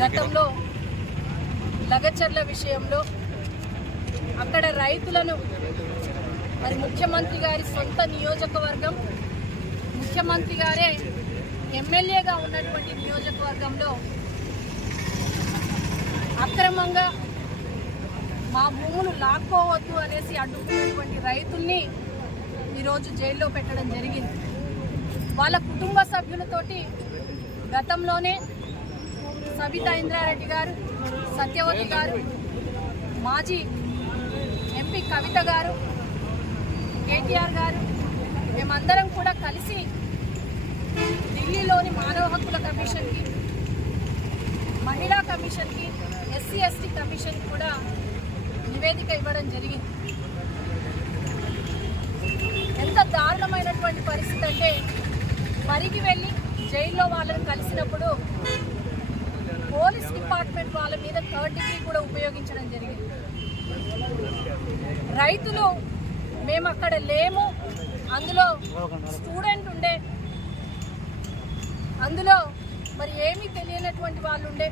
గతంలో లగచర్ల విషయంలో అక్కడ రైతులను మరి ముఖ్యమంత్రి గారి సొంత నియోజకవర్గం ముఖ్యమంత్రి గారే ఎమ్మెల్యేగా ఉన్నటువంటి నియోజకవర్గంలో అక్రమంగా మా భూములు లాక్కోవద్దు అనేసి అడ్డుకున్నటువంటి రైతుల్ని ఈరోజు జైల్లో పెట్టడం జరిగింది. వాళ్ళ కుటుంబ సభ్యులతోటి గతంలోనే సబితా ఇంద్రారెడ్డి గారు సత్యవతి గారు మాజీ ఎంపీ కవిత గారు కేటీఆర్ గారు మేమందరం కూడా కలిసి ఢిల్లీలోని మానవ హక్కుల కమిషన్కి మహిళా కమిషన్కి ఎస్సీ ఎస్టీ కమిషన్ కూడా నివేదిక ఇవ్వడం జరిగింది. ఎంత దారుణమైనటువంటి పరిస్థితి అంటే పరిగి వెళ్ళి జైల్లో వాళ్ళని కలిసినప్పుడు పోలీస్ డిపార్ట్మెంట్ వాళ్ళ మీద థర్డ్ డిగ్రీ కూడా ఉపయోగించడం జరిగింది. రైతులు మేము అక్కడ లేము. అందులో స్టూడెంట్ ఉండే. అందులో మరి ఏమీ తెలియనటువంటి వాళ్ళు ఉండే.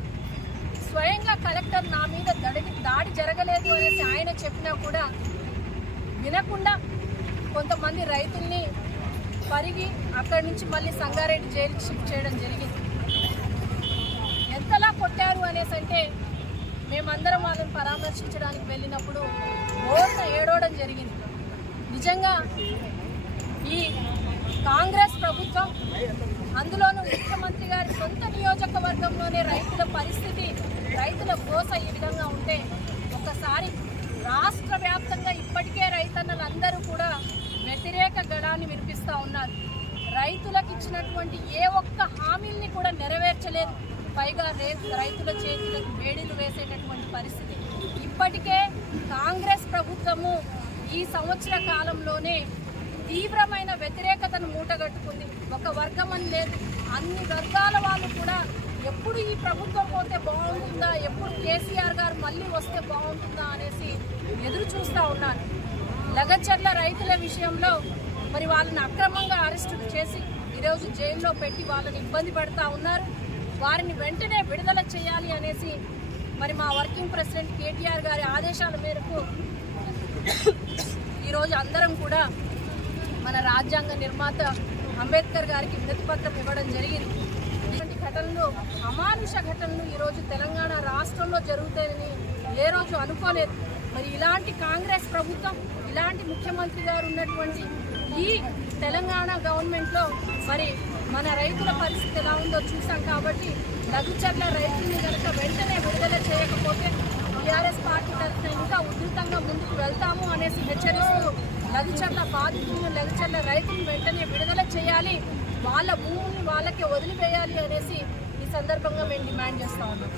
స్వయంగా కలెక్టర్ నా మీద దడి దాడి జరగలేదు అనేసి ఆయన చెప్పినా కూడా వినకుండా కొంతమంది రైతుల్ని పరిగి అక్కడి నుంచి మళ్ళీ సంగారెడ్డి జైలుకి షిఫ్ట్ చేయడం జరిగింది. కొట్టారు అనేసి అంటే మేమందరం వాళ్ళని పరామర్శించడానికి వెళ్ళినప్పుడు ఓట్ల ఏడవడం జరిగింది. నిజంగా ఈ కాంగ్రెస్ ప్రభుత్వం అందులోనూ ముఖ్యమంత్రి గారి సొంత నియోజకవర్గంలోనే రైతుల పరిస్థితి రైతుల కోస ఈ విధంగా ఉంటే ఒకసారి రాష్ట్ర వ్యాప్తంగా ఇప్పటికే రైతన్నలందరూ కూడా వ్యతిరేక గళాన్ని వినిపిస్తూ ఉన్నారు. రైతులకు ఇచ్చినటువంటి ఏ ఒక్క హామీల్ని కూడా నెరవేర్చలేదు. పైగా రైతుల చేతులకు వేడిలు వేసేటటువంటి పరిస్థితి. ఇప్పటికే కాంగ్రెస్ ప్రభుత్వము ఈ సంవత్సర కాలంలోనే తీవ్రమైన వ్యతిరేకతను మూటగట్టుకుంది. ఒక వర్గం అని లేదు. అన్ని వర్గాల వాళ్ళు కూడా ఎప్పుడు ఈ ప్రభుత్వం పోతే బాగుంటుందా ఎప్పుడు కేసీఆర్ గారు మళ్ళీ వస్తే బాగుంటుందా అనేసి ఎదురు చూస్తూ ఉన్నారు. లగచర్ల రైతుల విషయంలో మరి వాళ్ళని అక్రమంగా అరెస్టు చేసి ఈరోజు జైల్లో పెట్టి వాళ్ళని ఇబ్బంది పెడతా ఉన్నారు. వారిని వెంటనే విడుదల చేయాలి అనేసి మరి మా వర్కింగ్ ప్రెసిడెంట్ కేటీఆర్ గారి ఆదేశాల మేరకు ఈరోజు అందరం కూడా మన రాజ్యాంగ నిర్మాత అంబేద్కర్ గారికి వినతి పత్రం ఇవ్వడం జరిగింది. ఇటువంటి ఘటనలు అమానుష ఘటనలు ఈరోజు తెలంగాణ రాష్ట్రంలో జరుగుతాయని ఏ రోజు అనుకోలేదు. మరి ఇలాంటి కాంగ్రెస్ ప్రభుత్వం ఇలాంటి ముఖ్యమంత్రి గారు ఉన్నటువంటి ఈ తెలంగాణ గవర్నమెంట్లో మరి మన రైతుల పరిస్థితి ఎలా ఉందో చూసాం కాబట్టి లఘుచర్ల రైతుల్ని కనుక వెంటనే విడుదల చేయకపోతే టీఆర్ఎస్ పార్టీ తరఫున ఇంకా ఉధృతంగా ముందుకు వెళ్తాము అనేసి హెచ్చరిస్తూ లఘుచర్ల బాధితులను లఘుచర్ల రైతులను వెంటనే విడుదల చేయాలి. వాళ్ళ భూమిని వాళ్ళకే వదిలివేయాలి అనేసి ఈ సందర్భంగా మేము డిమాండ్ చేస్తా ఉన్నాం.